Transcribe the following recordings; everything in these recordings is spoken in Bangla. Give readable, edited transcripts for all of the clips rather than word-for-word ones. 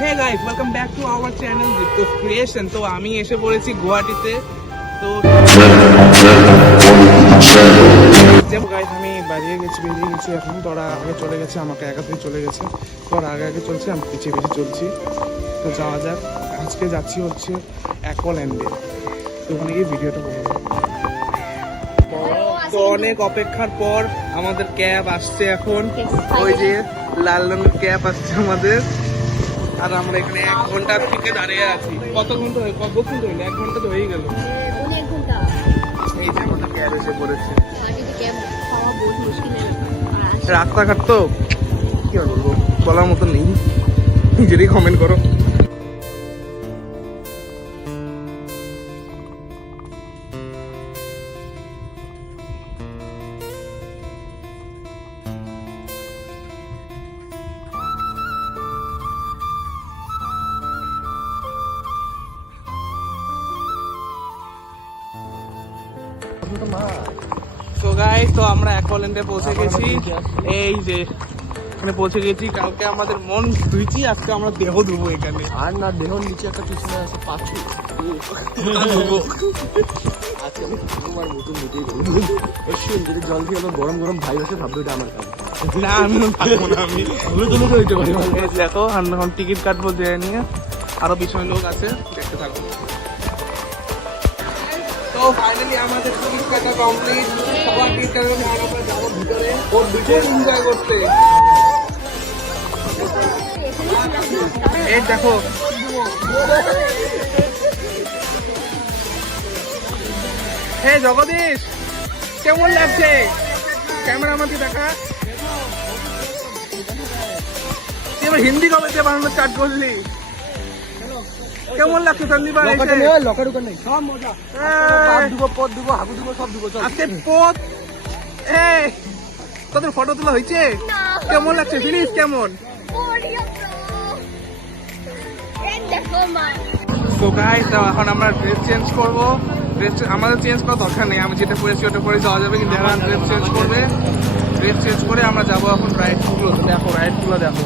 Hey guys, welcome back to our channel Dipto creation. তো আমি এসে পড়েছি গুয়াহাটিতে। তো গাইস আমি বেরিয়ে গেছি এখন। তো ওরা আগে চলে গেছে, আমাকে একাতেই চলে গেছে। তো ওরা আগে চলছে, আমি পিছিয়ে চলছি। তো যাওয়া যাক। আজকে যাচ্ছি হচ্ছে অ্যাকোয়াল্যান্ডে। তো ওখানে গিয়ে ভিডিওটা করবো। তো অনেক অপেক্ষার পর আমাদের ক্যাব আসছে এখন। ওই যে লাল রঙের ক্যাব আসছে আমাদের। আর আমরা এখানে 1 ঘন্টা থেকে দাঁড়িয়ে আছি। কত ঘন্টা হয়ে 1 ঘন্টা তো হয়েই গেল। এই যে আমাদের ক্যাব এসে পড়েছে। রাস্তাঘাট তো কি আর বলবো, বলার মতো নেই, নিজেরই কমেন্ট করো। তো গাইস, তো আমরা অ্যাকোয়াল্যান্ডে পৌঁছে গেছি। এই যে এখানে পৌঁছে গেছি। কালকে আমাদের মন ধুইছি, আজকে আমরা দেহ ধুবো এখানে। আর না, দেহ নিচে একটা পিছনে আছে পাখি। আজকে আমি তোমার মতন মিটিয়ে করবো। যদি জল দিয়ে গরম গরম ভাই আছে ভাববে এটা আমার কাজ না, আমি পারবো না। আমি হইতে পারি। দেখো এখন টিকিট কাটবো যে নিয়ে, আরো পিছনে লোক আছে, দেখতে থাকবো। তো ফাইনালি আমাদের টিকিট কাটা কমপ্লিট। সবার টিকিট আমরা যাবো ভিতরে, ওর ভিতরে এনজয় করতে। এই দেখো, হে জগদীশ, কেমন লাগছে? ক্যামেরা আমাকে দেখা। তুই এবার হিন্দি কবে দিয়ে বানানো স্টার্ট করলি? কেমন লাগছে সন্দীপার এসে? লকার দোকান নেই, সব মজা। পদ দিব, হাগু দিব, সব দিব। আজকে পথ তোদের ফটো তোলা হয়েছে? কেমন লাগছে? ফিলিংস কেমন? তো গাইস, এখন আমরা ড্রেস চেঞ্জ করবো। আমাদের চেঞ্জ করার দরকার নেই, আমি যেটা পরেছি ওটা পরে যাওয়া যাবে। কিন্তু এখন ড্রেস চেঞ্জ করবে। ড্রেস চেঞ্জ করে আমরা যাবো এখন রাইডগুলো। দেখো রাইডগুলো দেখো।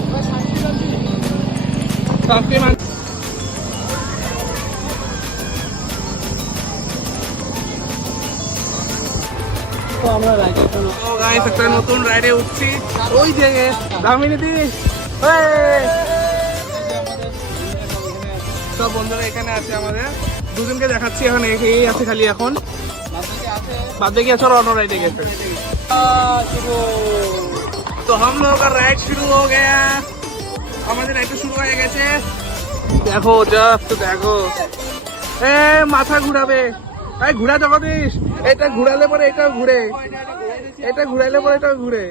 তো আমরা একটা নতুন রাইডে উঠছি। ওই যে দামিনী দি, সব বন্ধুরা এখানে আছে আমাদের। দুজনকে দেখাচ্ছি এখন, এই আছে খালি এখন। বাদ দেখে আছে অন্য রাইডে গেছে। তো हम लोग का राइड शुरू हो गया। আমাদের রাইড শুরু হয়ে গেছে। দেখো জাস্ট দেখো, মাথা ঘুরাবে। এই ঘুরা জগদীশ, এটা ঘুরালে পরে এটা ঘুরে, এটা ঘুরাইলে পরে এটা ঘুরে।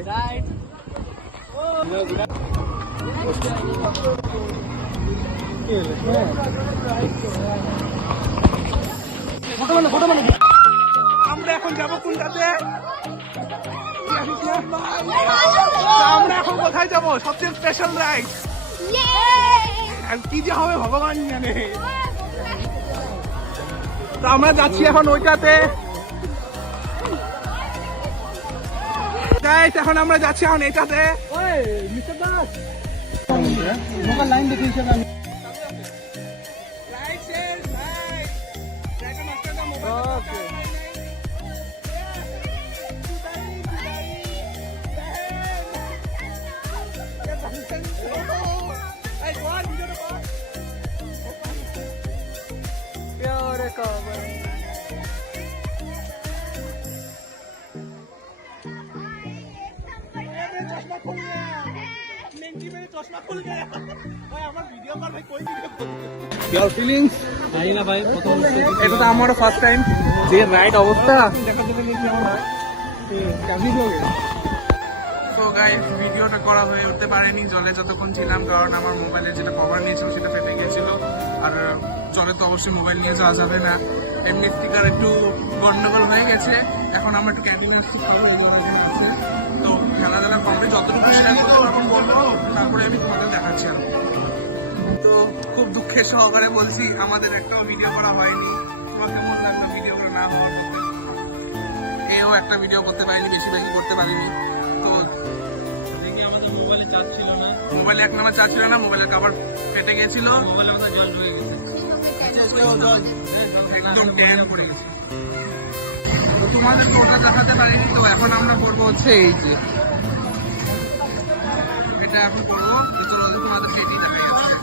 আমরা এখন যাবো কোনটাতে? আমরা এখন কোথায় যাবো? সবচেয়ে স্পেশাল রাইড কি যে হবে ভগবান জানে। তো আমরা যাচ্ছি এখন ওইটাতে। গাইস, এখন আমরা যাচ্ছি এখন এটাতে। লাইন দেখিয়েছে আমি। এটা তো আমারও ফার্স্ট টাইম, যে রাইড অবস্থা। তো গাইস, ভিডিওটা করা হয়ে উঠতে পারেনি জলে যতক্ষণ ছিলাম, কারণ আমার মোবাইলে যেটা কভার নিয়েছিল সেটা ফেটে গেছিল। আর জলে তো অবশ্যই মোবাইল নিয়ে যাওয়া যাবে না। এমনি স্পিকার একটু গন্ডগোল হয়ে গেছে। এখন আমরা একটু ক্যান্টিনে একটু ভালো হয়ে যাচ্ছে। তো খেলাধুলা কমপ্লিট, যতটুকু শেয়ার করতে পারবো বলবো, তারপরে আমি তোমাদের দেখাচ্ছি। তো খুব দুঃখের সহকারে বলছি, আমাদের একটাও ভিডিও করা হয়নি। তোমার কেমন লাগলো ভিডিও করা না হওয়ার মধ্যে? এও একটা ভিডিও করতে পারিনি, বেশি করতে পারিনি। তো আমাদের মোবাইলে চার্জ ছিল না। মোবাইলে 1 নাম্বার চার্জ ছিল না, মোবাইলের কভার ফেটে গিয়েছিল, মোবাইলের মধ্যে জল ঢুকে গেছে। একদম ড্যাম পড়ে গেছে। তো তোমাদেরকে ওটা দেখাতে পারিনি, তো এখন আমরা করবো হচ্ছে এই যে এটা এখন করবো, তো চলো তোমাদেরকে এটি দেখা যাচ্ছে।